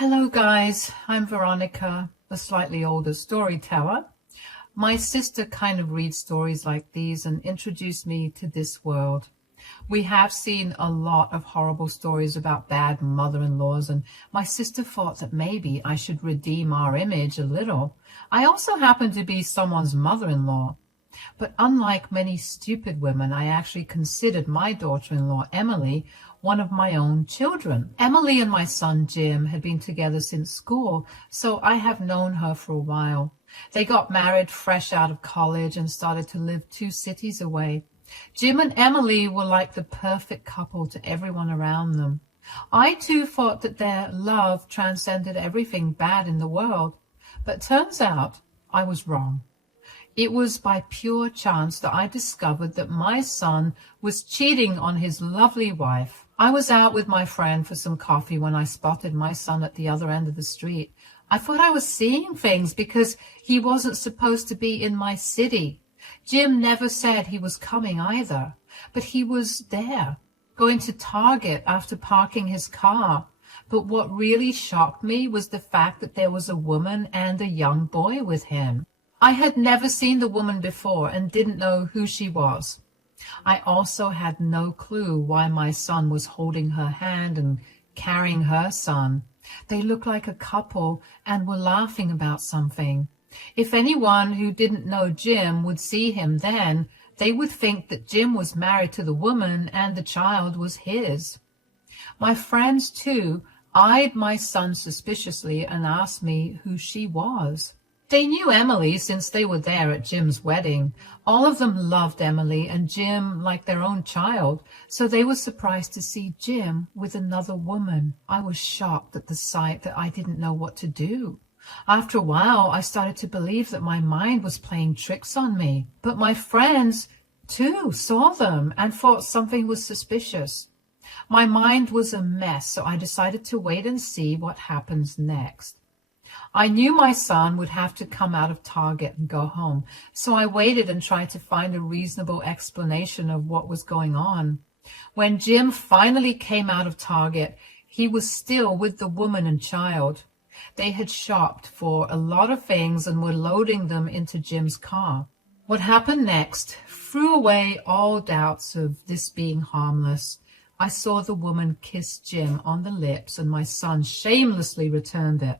Hello guys, I'm Veronica, a slightly older storyteller. My sister kind of reads stories like these and introduced me to this world. We have seen a lot of horrible stories about bad mother-in-laws, and my sister thought that maybe I should redeem our image a little. I also happen to be someone's mother-in-law. But unlike many stupid women, I actually considered my daughter-in-law, Emily, one of my own children. Emily and my son, Jim, had been together since school, so I have known her for a while. They got married fresh out of college and started to live 2 cities away. Jim and Emily were like the perfect couple to everyone around them. I too thought that their love transcended everything bad in the world, but turns out I was wrong. It was by pure chance that I discovered that my son was cheating on his lovely wife. I was out with my friend for some coffee when I spotted my son at the other end of the street. I thought I was seeing things because he wasn't supposed to be in my city. Jim never said he was coming either, but he was there, going to Target after parking his car. But what really shocked me was the fact that there was a woman and a young boy with him. I had never seen the woman before and didn't know who she was. I also had no clue why my son was holding her hand and carrying her son. They looked like a couple and were laughing about something. If anyone who didn't know Jim would see him then, they would think that Jim was married to the woman and the child was his. My friends, too, eyed my son suspiciously and asked me who she was. They knew Emily since they were there at Jim's wedding. All of them loved Emily and Jim like their own child, so they were surprised to see Jim with another woman. I was shocked at the sight that I didn't know what to do. After a while, I started to believe that my mind was playing tricks on me. But my friends, too, saw them and thought something was suspicious. My mind was a mess, so I decided to wait and see what happens next. I knew my son would have to come out of Target and go home, so I waited and tried to find a reasonable explanation of what was going on. When Jim finally came out of Target, he was still with the woman and child. They had shopped for a lot of things and were loading them into Jim's car. What happened next threw away all doubts of this being harmless. I saw the woman kiss Jim on the lips, and my son shamelessly returned it.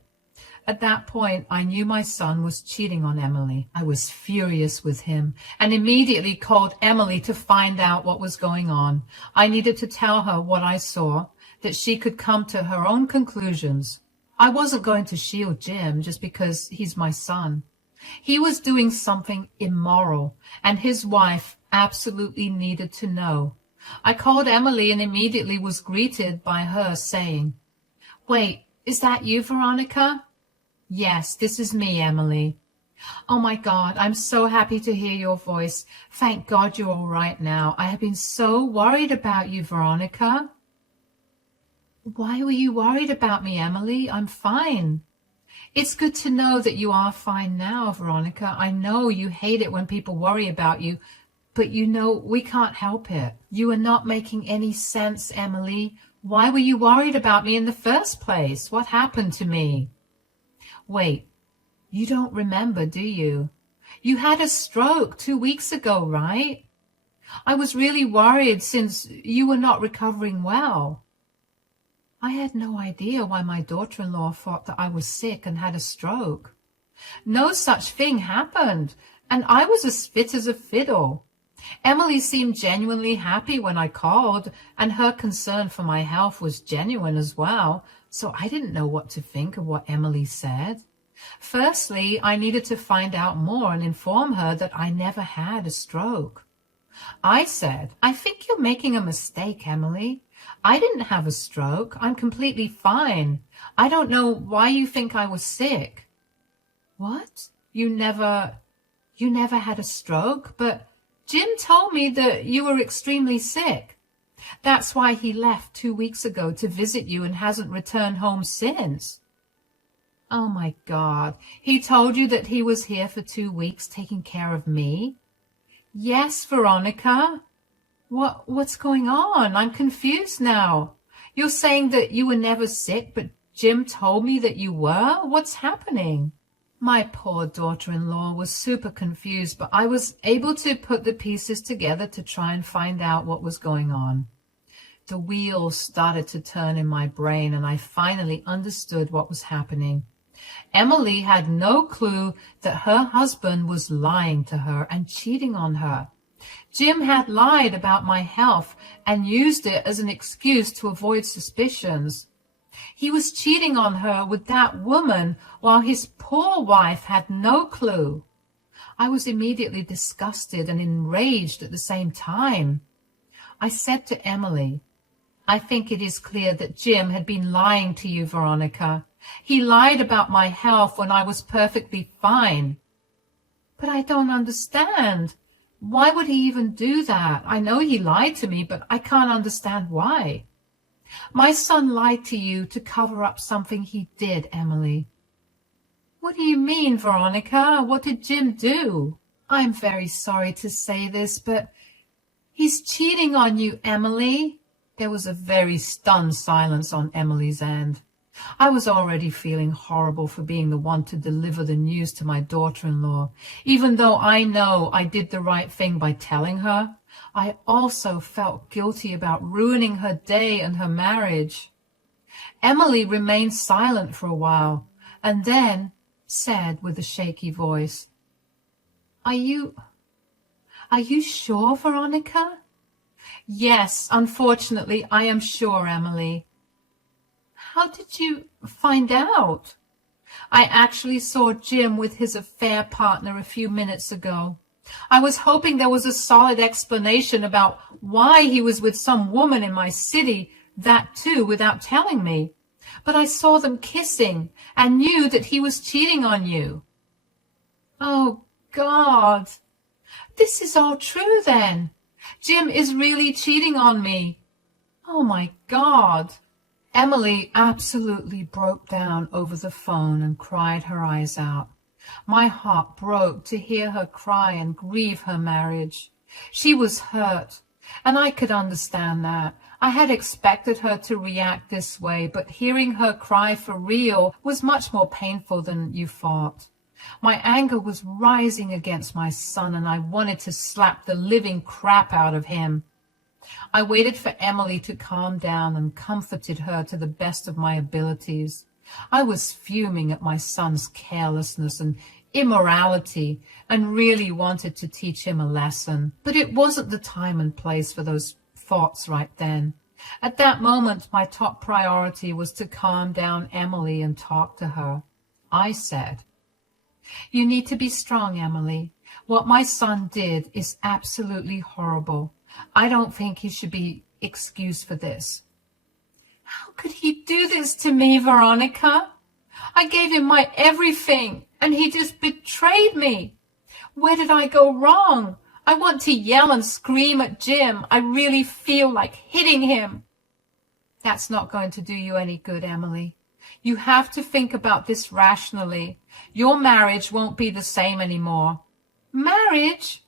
At that point, I knew my son was cheating on Emily. I was furious with him and immediately called Emily to find out what was going on. I needed to tell her what I saw, that she could come to her own conclusions. I wasn't going to shield Jim just because he's my son. He was doing something immoral, and his wife absolutely needed to know. I called Emily and immediately was greeted by her saying, "Wait, is that you, Veronica?" "Yes, this is me, Emily." "Oh my God, I'm so happy to hear your voice. Thank God you're all right now. I have been so worried about you, Veronica." "Why were you worried about me, Emily? I'm fine." "It's good to know that you are fine now, Veronica. I know you hate it when people worry about you, but you know we can't help it. You are not making any sense, Emily. Why were you worried about me in the first place? What happened to me?" "Wait, you don't remember, do you? You had a stroke 2 weeks ago, right? I was really worried since you were not recovering well." I had no idea why my daughter-in-law thought that I was sick and had a stroke. No such thing happened, and I was as fit as a fiddle. Emily seemed genuinely happy when I called, and her concern for my health was genuine as well, so I didn't know what to think of what Emily said. Firstly, I needed to find out more and inform her that I never had a stroke. I said, "I think you're making a mistake, Emily. I didn't have a stroke. I'm completely fine. I don't know why you think I was sick." "What? You never had a stroke? But Jim told me that you were extremely sick. That's why he left 2 weeks ago to visit you and hasn't returned home since." "Oh my God, he told you that he was here for 2 weeks taking care of me?" "Yes, Veronica." What's going on? I'm confused now. You're saying that you were never sick, but Jim told me that you were? What's happening? My poor daughter-in-law was super confused, but I was able to put the pieces together to try and find out what was going on. The wheels started to turn in my brain, and I finally understood what was happening. Emily had no clue that her husband was lying to her and cheating on her. Jim had lied about my health and used it as an excuse to avoid suspicions. He was cheating on her with that woman while his poor wife had no clue. I was immediately disgusted and enraged at the same time. I said to Emily, "I think it is clear that Jim had been lying to you, Veronica. He lied about my health when I was perfectly fine." "But I don't understand. Why would he even do that? I know he lied to me, but I can't understand why." "My son lied to you to cover up something he did, Emily." "What do you mean, Veronica? What did Jim do?" "I'm very sorry to say this, but he's cheating on you, Emily." There was a very stunned silence on Emily's end. I was already feeling horrible for being the one to deliver the news to my daughter-in-law. Even though I know I did the right thing by telling her, I also felt guilty about ruining her day and her marriage. Emily remained silent for a while, and then said with a shaky voice, Are you sure, Veronica?" "Yes, unfortunately, I am sure, Emily." "How did you find out?" "I actually saw Jim with his affair partner a few minutes ago. I was hoping there was a solid explanation about why he was with some woman in my city, that too without telling me. But I saw them kissing and knew that he was cheating on you." "Oh, God. This is all true then. Jim is really cheating on me. Oh, my God." Emily absolutely broke down over the phone and cried her eyes out. My heart broke to hear her cry and grieve her marriage. She was hurt, and I could understand that. I had expected her to react this way, but hearing her cry for real was much more painful than you thought. My anger was rising against my son, and I wanted to slap the living crap out of him. I waited for Emily to calm down and comforted her to the best of my abilities. I was fuming at my son's carelessness and immorality and really wanted to teach him a lesson. But it wasn't the time and place for those thoughts right then. At that moment, my top priority was to calm down Emily and talk to her. I said, "You need to be strong, Emily. What my son did is absolutely horrible. I don't think he should be excused for this." "How could he do this to me, Veronica? I gave him my everything, and he just betrayed me. Where did I go wrong? I want to yell and scream at Jim. I really feel like hitting him." "That's not going to do you any good, Emily. You have to think about this rationally. Your marriage won't be the same anymore." "Marriage?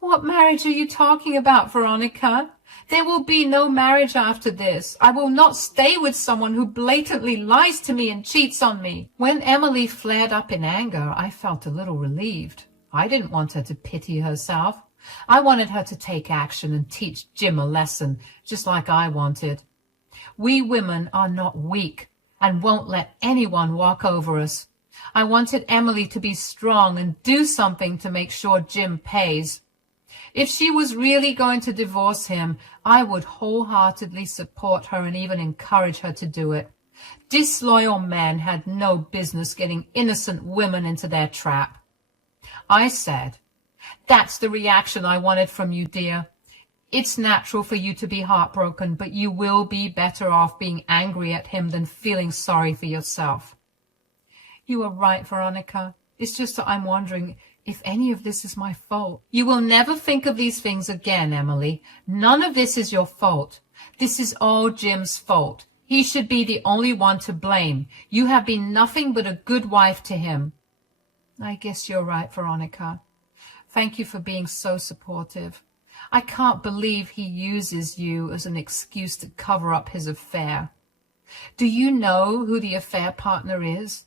What marriage are you talking about, Veronica? There will be no marriage after this. I will not stay with someone who blatantly lies to me and cheats on me." When Emily flared up in anger, I felt a little relieved. I didn't want her to pity herself. I wanted her to take action and teach Jim a lesson, just like I wanted. We women are not weak and won't let anyone walk over us. I wanted Emily to be strong and do something to make sure Jim pays. If she was really going to divorce him, I would wholeheartedly support her and even encourage her to do it. Disloyal men had no business getting innocent women into their trap. I said, "That's the reaction I wanted from you, dear. It's natural for you to be heartbroken, but you will be better off being angry at him than feeling sorry for yourself." "You are right, Veronica. It's just that I'm wondering if any of this is my fault." "You will never think of these things again, Emily. None of this is your fault. This is all Jim's fault. He should be the only one to blame. You have been nothing but a good wife to him." "I guess you're right, Veronica. Thank you for being so supportive. I can't believe he uses you as an excuse to cover up his affair. Do you know who the affair partner is?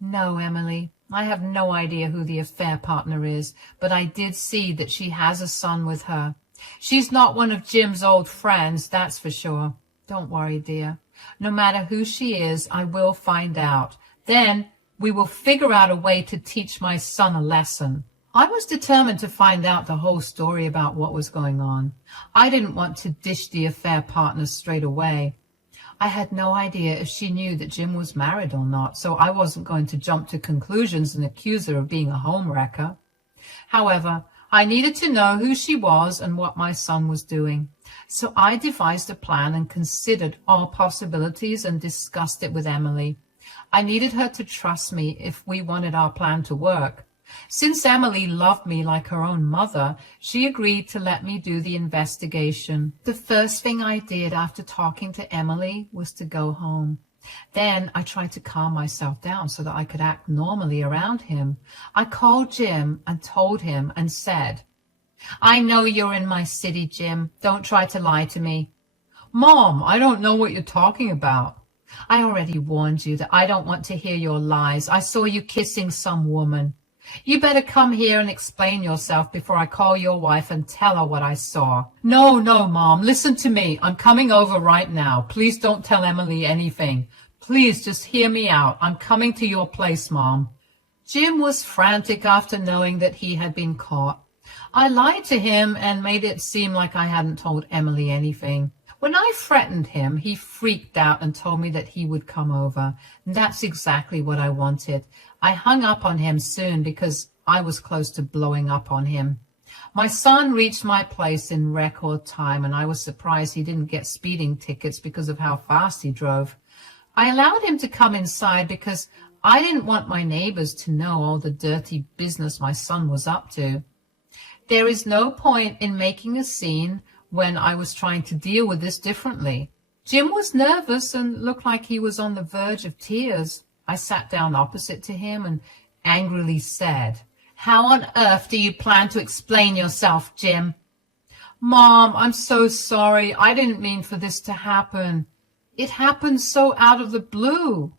No, Emily, I have no idea who the affair partner is, but I did see that she has a son with her. She's not one of Jim's old friends, that's for sure. Don't worry, dear. No matter who she is, I will find out. Then we will figure out a way to teach my son a lesson. I was determined to find out the whole story about what was going on. I didn't want to dish the affair partner straight away. I had no idea if she knew that Jim was married or not, so I wasn't going to jump to conclusions and accuse her of being a homewrecker. However, I needed to know who she was and what my son was doing. So I devised a plan and considered all possibilities and discussed it with Emily. I needed her to trust me if we wanted our plan to work. Since Emily loved me like her own mother, she agreed to let me do the investigation. The first thing I did after talking to Emily was to go home. Then I tried to calm myself down so that I could act normally around him. I called Jim and told him and said, "I know you're in my city, Jim. Don't try to lie to me." "Mom, I don't know what you're talking about." "I already warned you that I don't want to hear your lies. I saw you kissing some woman. You better come here and explain yourself before I call your wife and tell her what I saw." No, Mom, listen to me. I'm coming over right now. Please don't tell Emily anything. Please just hear me out. I'm coming to your place, Mom. Jim was frantic after knowing that he had been caught. I lied to him and made it seem like I hadn't told Emily anything. When I threatened him, he freaked out and told me that he would come over. And that's exactly what I wanted. I hung up on him soon because I was close to blowing up on him. My son reached my place in record time, and I was surprised he didn't get speeding tickets because of how fast he drove. I allowed him to come inside because I didn't want my neighbors to know all the dirty business my son was up to. There is no point in making a scene when I was trying to deal with this differently. Jim was nervous and looked like he was on the verge of tears. I sat down opposite to him and angrily said, "How on earth do you plan to explain yourself, Jim?" "Mom, I'm so sorry. I didn't mean for this to happen. It happened so out of the blue."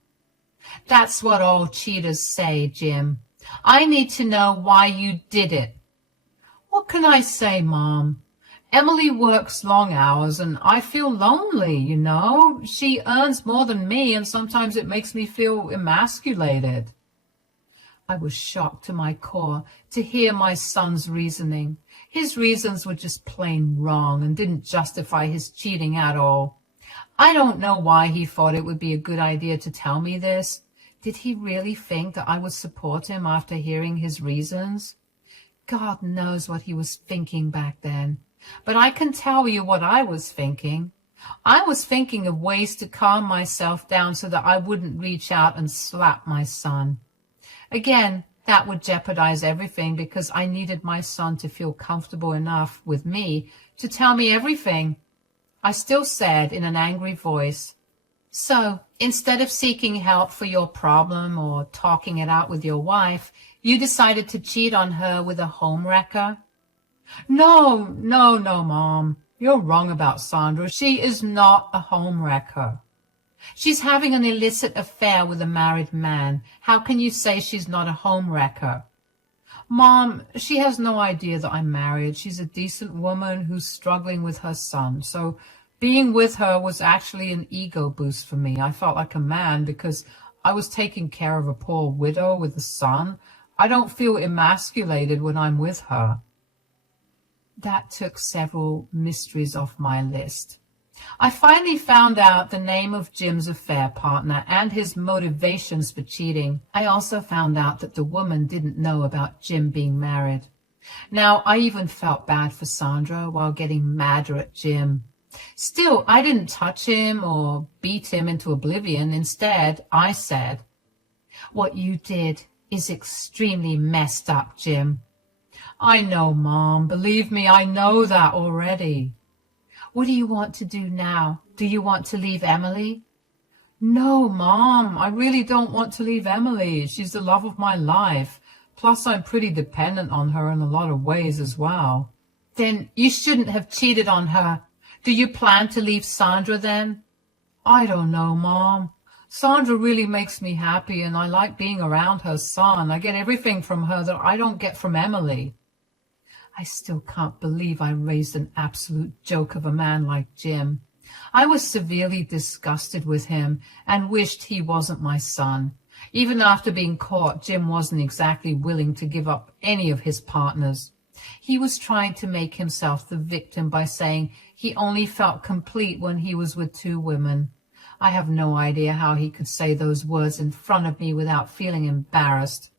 "That's what all cheaters say, Jim. I need to know why you did it." "What can I say, Mom? Emily works long hours and I feel lonely, you know. She earns more than me and sometimes it makes me feel emasculated." I was shocked to my core to hear my son's reasoning. His reasons were just plain wrong and didn't justify his cheating at all. I don't know why he thought it would be a good idea to tell me this. Did he really think that I would support him after hearing his reasons? God knows what he was thinking back then. But I can tell you what I was thinking. I was thinking of ways to calm myself down so that I wouldn't reach out and slap my son. Again, that would jeopardize everything because I needed my son to feel comfortable enough with me to tell me everything. I still said in an angry voice, "So, instead of seeking help for your problem or talking it out with your wife, you decided to cheat on her with a homewrecker?" No, Mom. You're wrong about Sandra. She is not a homewrecker. She's having an illicit affair with a married man. How can you say she's not a homewrecker? Mom, she has no idea that I'm married. She's a decent woman who's struggling with her son. So being with her was actually an ego boost for me. I felt like a man because I was taking care of a poor widow with a son. I don't feel emasculated when I'm with her. That took several mysteries off my list. I finally found out the name of Jim's affair partner and his motivations for cheating. I also found out that the woman didn't know about Jim being married. Now, I even felt bad for Sandra while getting madder at Jim. Still, I didn't touch him or beat him into oblivion. Instead, I said, "What you did is extremely messed up, Jim." "I know, Mom. Believe me, I know that already." "What do you want to do now? Do you want to leave Emily?" "No, Mom. I really don't want to leave Emily. She's the love of my life. Plus, I'm pretty dependent on her in a lot of ways as well." "Then you shouldn't have cheated on her. Do you plan to leave Sandra then?" I don't know, Mom. Sandra really makes me happy, and I like being around her son. I get everything from her that I don't get from Emily. I still can't believe I raised an absolute joke of a man like Jim. I was severely disgusted with him and wished he wasn't my son. Even after being caught, Jim wasn't exactly willing to give up any of his partners. He was trying to make himself the victim by saying he only felt complete when he was with two women. I have no idea how he could say those words in front of me without feeling embarrassed.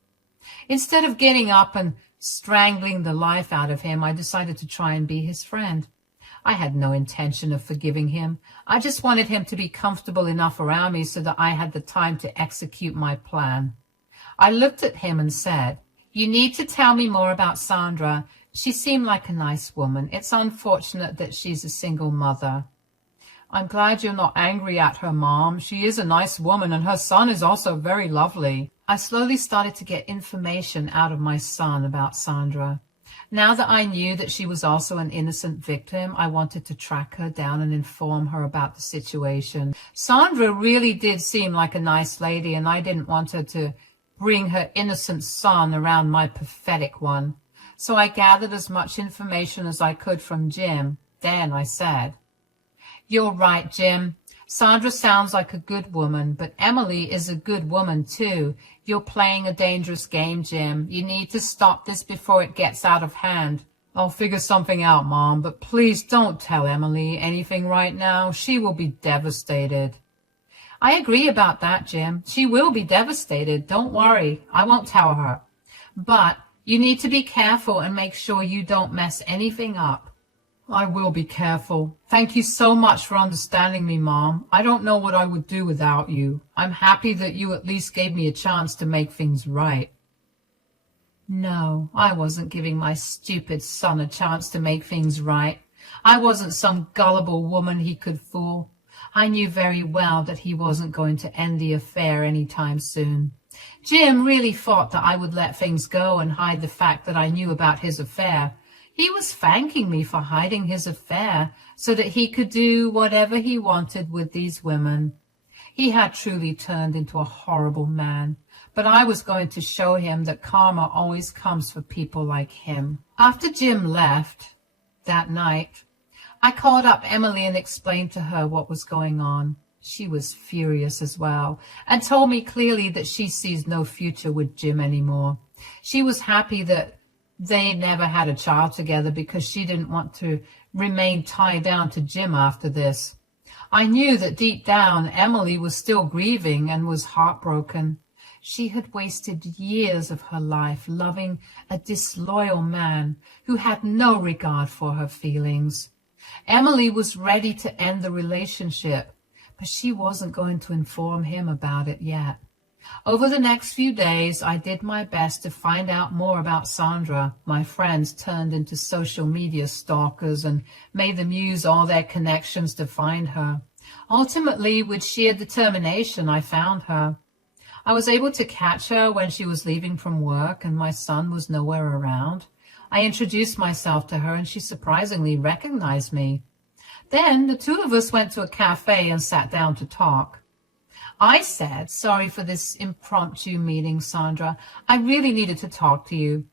Instead of getting up and strangling the life out of him, I decided to try and be his friend. I had no intention of forgiving him. I just wanted him to be comfortable enough around me so that I had the time to execute my plan. I looked at him and said, "You need to tell me more about Sandra. She seemed like a nice woman. It's unfortunate that she's a single mother." "I'm glad you're not angry at her, Mom. She is a nice woman, and her son is also very lovely." I slowly started to get information out of my son about Sandra. Now that I knew that she was also an innocent victim, I wanted to track her down and inform her about the situation. Sandra really did seem like a nice lady, and I didn't want her to bring her innocent son around my pathetic one. So I gathered as much information as I could from Jim. Then I said, "You're right, Jim. Sandra sounds like a good woman, but Emily is a good woman too. You're playing a dangerous game, Jim. You need to stop this before it gets out of hand." "I'll figure something out, Mom, but please don't tell Emily anything right now. She will be devastated." "I agree about that, Jim. She will be devastated. Don't worry. I won't tell her. But you need to be careful and make sure you don't mess anything up." "I will be careful. Thank you so much for understanding me, Mom. I don't know what I would do without you. I'm happy that you at least gave me a chance to make things right." No, I wasn't giving my stupid son a chance to make things right. I wasn't some gullible woman he could fool. I knew very well that he wasn't going to end the affair any time soon. Jim really thought that I would let things go and hide the fact that I knew about his affair. He was thanking me for hiding his affair so that he could do whatever he wanted with these women. He had truly turned into a horrible man, but I was going to show him that karma always comes for people like him. After Jim left that night, I called up Emily and explained to her what was going on. She was furious as well and told me clearly that she sees no future with Jim anymore. She was happy that they never had a child together because she didn't want to remain tied down to Jim after this. I knew that deep down Emily was still grieving and was heartbroken. She had wasted years of her life loving a disloyal man who had no regard for her feelings. Emily was ready to end the relationship, but she wasn't going to inform him about it yet. Over the next few days, I did my best to find out more about Sandra. My friends turned into social media stalkers and made them use all their connections to find her. Ultimately, with sheer determination, I found her. I was able to catch her when she was leaving from work and my son was nowhere around. I introduced myself to her and she surprisingly recognized me. Then the two of us went to a cafe and sat down to talk. I said, "Sorry for this impromptu meeting, Sandra. I really needed to talk to you.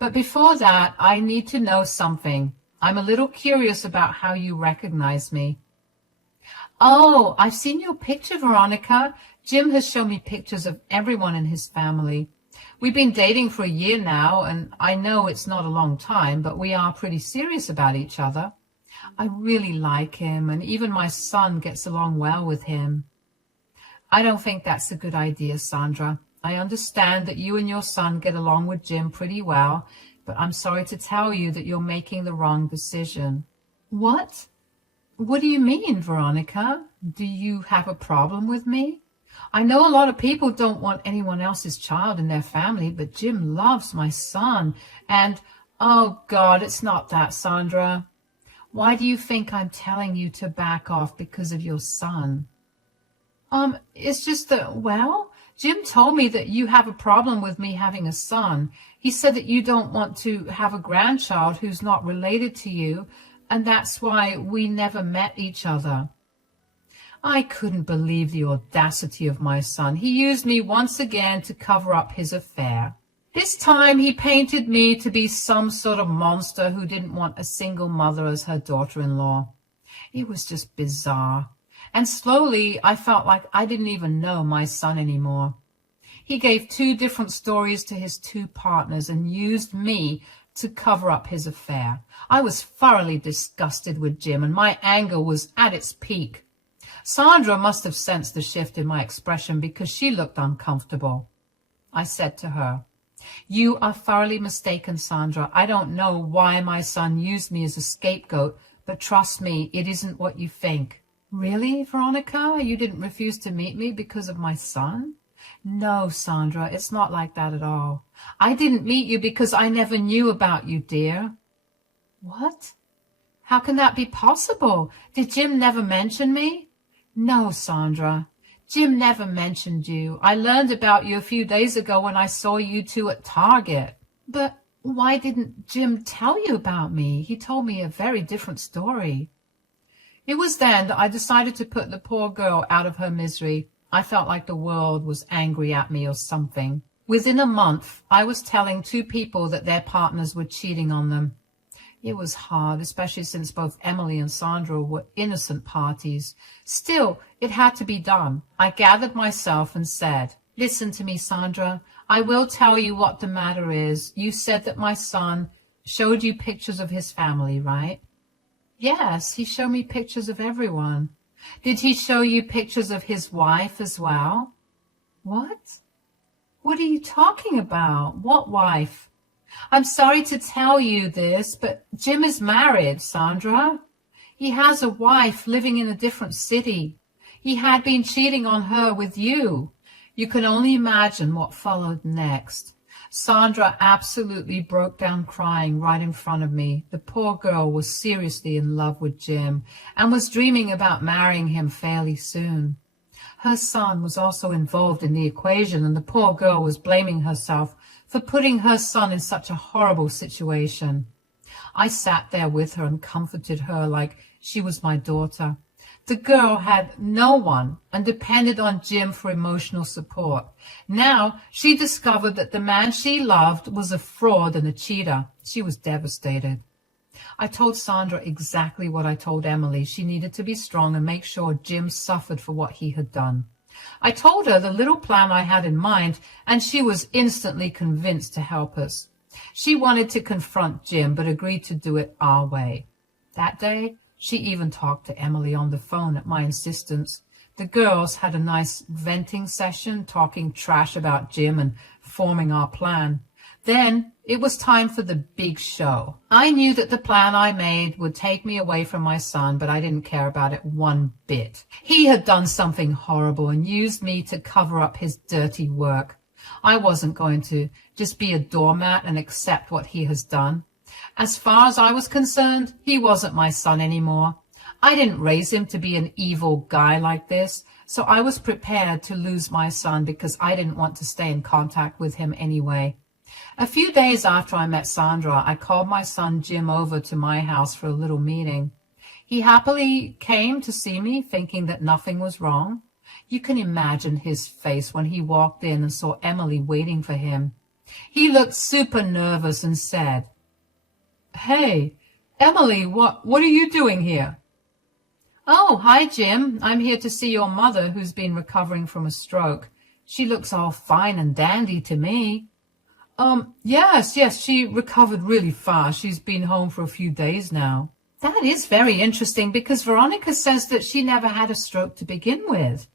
But before that, I need to know something. I'm a little curious about how you recognize me." "Oh, I've seen your picture, Veronica. Jim has shown me pictures of everyone in his family. We've been dating for a year now, and I know it's not a long time, but we are pretty serious about each other. I really like him, and even my son gets along well with him." "I don't think that's a good idea, Sandra. I understand that you and your son get along with Jim pretty well, but I'm sorry to tell you that you're making the wrong decision." "What? What do you mean, Veronica? Do you have a problem with me? I know a lot of people don't want anyone else's child in their family, but Jim loves my son, and, oh God, it's not that, Sandra. Why do you think I'm telling you to back off because of your son?" It's just that, well, Jim told me that you have a problem with me having a son. He said that you don't want to have a grandchild who's not related to you, and that's why we never met each other." I couldn't believe the audacity of my son. He used me once again to cover up his affair. This time he painted me to be some sort of monster who didn't want a single mother as her daughter-in-law. It was just bizarre. And slowly I felt like I didn't even know my son anymore. He gave 2 different stories to his 2 partners and used me to cover up his affair. I was thoroughly disgusted with Jim, and my anger was at its peak. Sandra must have sensed the shift in my expression because she looked uncomfortable. I said to her, "You are thoroughly mistaken, Sandra. I don't know why my son used me as a scapegoat, but trust me, it isn't what you think." "Really, Veronica? You didn't refuse to meet me because of my son?" "No, Sandra, it's not like that at all. I didn't meet you because I never knew about you, dear." "What? How can that be possible? Did Jim never mention me?" "No, Sandra. Jim never mentioned you. I learned about you a few days ago when I saw you 2 at Target." "But why didn't Jim tell you about me? He told me a very different story." It was then that I decided to put the poor girl out of her misery. I felt like the world was angry at me or something. Within a month, I was telling 2 people that their partners were cheating on them. It was hard, especially since both Emily and Sandra were innocent parties. Still, it had to be done. I gathered myself and said, "Listen to me, Sandra. I will tell you what the matter is. You said that my son showed you pictures of his family, right?" "Yes, he showed me pictures of everyone." "Did he show you pictures of his wife as well?" "What? What are you talking about? What wife?" "I'm sorry to tell you this, but Jim is married, Sandra. He has a wife living in a different city. He had been cheating on her with you." You can only imagine what followed next. Sandra absolutely broke down crying right in front of me. The poor girl was seriously in love with Jim and was dreaming about marrying him fairly soon. Her son was also involved in the equation, and the poor girl was blaming herself for putting her son in such a horrible situation. I sat there with her and comforted her like she was my daughter. The girl had no one and depended on Jim for emotional support. Now she discovered that the man she loved was a fraud and a cheater. She was devastated. I told Sandra exactly what I told Emily. She needed to be strong and make sure Jim suffered for what he had done. I told her the little plan I had in mind, and she was instantly convinced to help us. She wanted to confront Jim, but agreed to do it our way. That day, she even talked to Emily on the phone at my insistence. The girls had a nice venting session, talking trash about Jim and forming our plan. Then it was time for the big show. I knew that the plan I made would take me away from my son, but I didn't care about it one bit. He had done something horrible and used me to cover up his dirty work. I wasn't going to just be a doormat and accept what he has done. As far as I was concerned, he wasn't my son anymore. I didn't raise him to be an evil guy like this, so I was prepared to lose my son because I didn't want to stay in contact with him anyway. A few days after I met Sandra, I called my son Jim over to my house for a little meeting. He happily came to see me, thinking that nothing was wrong. You can imagine his face when he walked in and saw Emily waiting for him. He looked super nervous and said, "Hey, Emily, what are you doing here?" "Oh, hi, Jim. I'm here to see your mother, who's been recovering from a stroke. She looks all fine and dandy to me." Yes, she recovered really fast. She's been home for a few days now." "That is very interesting because Veronica says that she never had a stroke to begin with."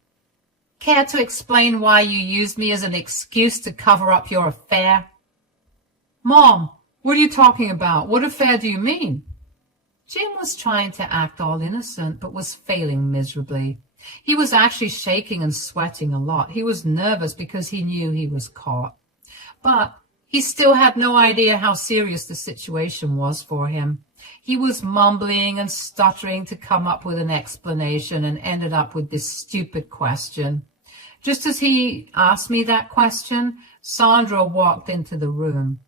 "Care to explain why you used me as an excuse to cover up your affair?" "Mom, what are you talking about? What affair do you mean?" Jim was trying to act all innocent, but was failing miserably. He was actually shaking and sweating a lot. He was nervous because he knew he was caught. But he still had no idea how serious the situation was for him. He was mumbling and stuttering to come up with an explanation and ended up with this stupid question. Just as he asked me that question, Sandra walked into the room.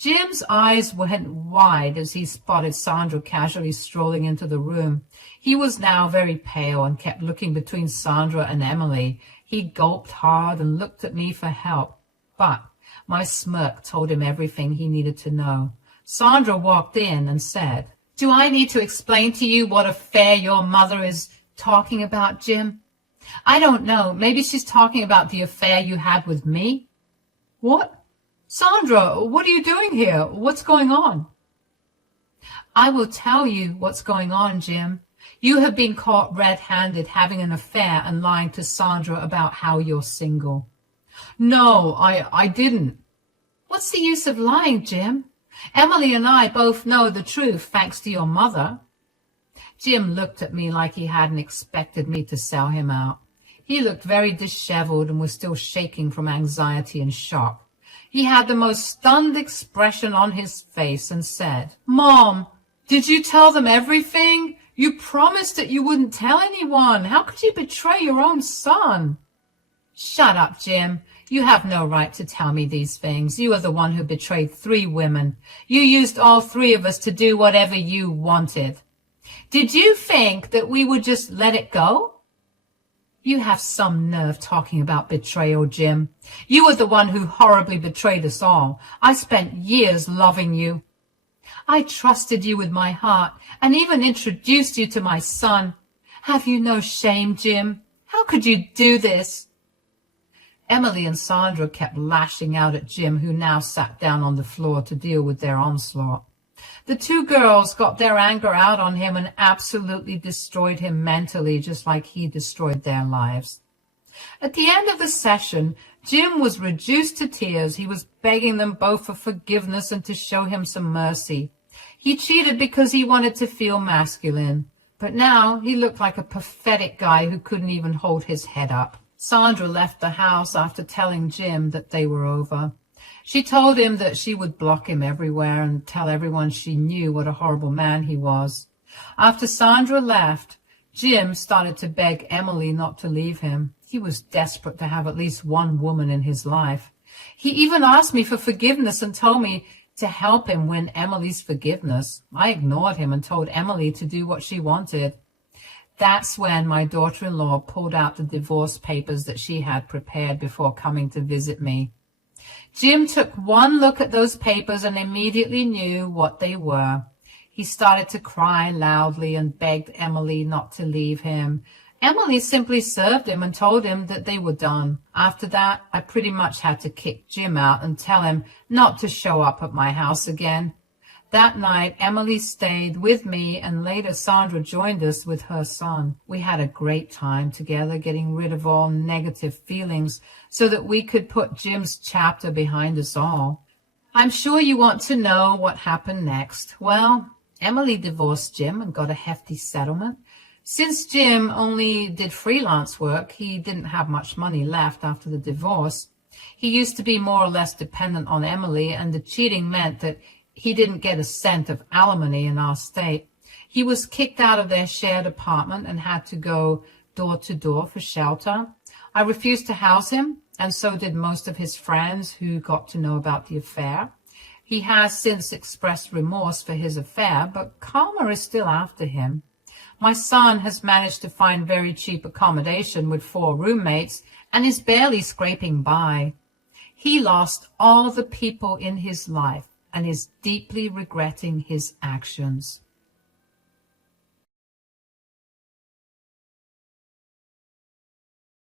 Jim's eyes went wide as he spotted Sandra casually strolling into the room. He was now very pale and kept looking between Sandra and Emily. He gulped hard and looked at me for help, but my smirk told him everything he needed to know. Sandra walked in and said, "Do I need to explain to you what affair your mother is talking about, Jim?" "I don't know. Maybe she's talking about the affair you had with me." "What? Sandra, what are you doing here? What's going on?" "I will tell you what's going on, Jim. You have been caught red-handed having an affair and lying to Sandra about how you're single." "No, I didn't." "What's the use of lying, Jim? Emily and I both know the truth, thanks to your mother." Jim looked at me like he hadn't expected me to sell him out. He looked very disheveled and was still shaking from anxiety and shock. He had the most stunned expression on his face and said, "Mom, did you tell them everything? You promised that you wouldn't tell anyone. How could you betray your own son?" "Shut up, Jim. You have no right to tell me these things. You are the one who betrayed 3 women. You used all 3 of us to do whatever you wanted. Did you think that we would just let it go?" "You have some nerve talking about betrayal, Jim. You were the one who horribly betrayed us all. I spent years loving you. I trusted you with my heart and even introduced you to my son. Have you no shame, Jim? How could you do this?" Emily and Sandra kept lashing out at Jim, who now sat down on the floor to deal with their onslaught. The 2 girls got their anger out on him and absolutely destroyed him mentally, just like he destroyed their lives. At the end of the session, Jim was reduced to tears. He was begging them both for forgiveness and to show him some mercy. He cheated because he wanted to feel masculine, but now he looked like a pathetic guy who couldn't even hold his head up. Sandra left the house after telling Jim that they were over. She told him that she would block him everywhere and tell everyone she knew what a horrible man he was. After Sandra left, Jim started to beg Emily not to leave him. He was desperate to have at least one woman in his life. He even asked me for forgiveness and told me to help him win Emily's forgiveness. I ignored him and told Emily to do what she wanted. That's when my daughter-in-law pulled out the divorce papers that she had prepared before coming to visit me. Jim took one look at those papers and immediately knew what they were. He started to cry loudly and begged Emily not to leave him. Emily simply served him and told him that they were done. After that, I pretty much had to kick Jim out and tell him not to show up at my house again. That night, Emily stayed with me, and later Sandra joined us with her son. We had a great time together, getting rid of all negative feelings so that we could put Jim's chapter behind us all. I'm sure you want to know what happened next. Well, Emily divorced Jim and got a hefty settlement. Since Jim only did freelance work, he didn't have much money left after the divorce. He used to be more or less dependent on Emily, and the cheating meant that he didn't get a cent of alimony in our state. He was kicked out of their shared apartment and had to go door to door for shelter. I refused to house him, and so did most of his friends who got to know about the affair. He has since expressed remorse for his affair, but karma is still after him. My son has managed to find very cheap accommodation with 4 roommates and is barely scraping by. He lost all the people in his life and is deeply regretting his actions.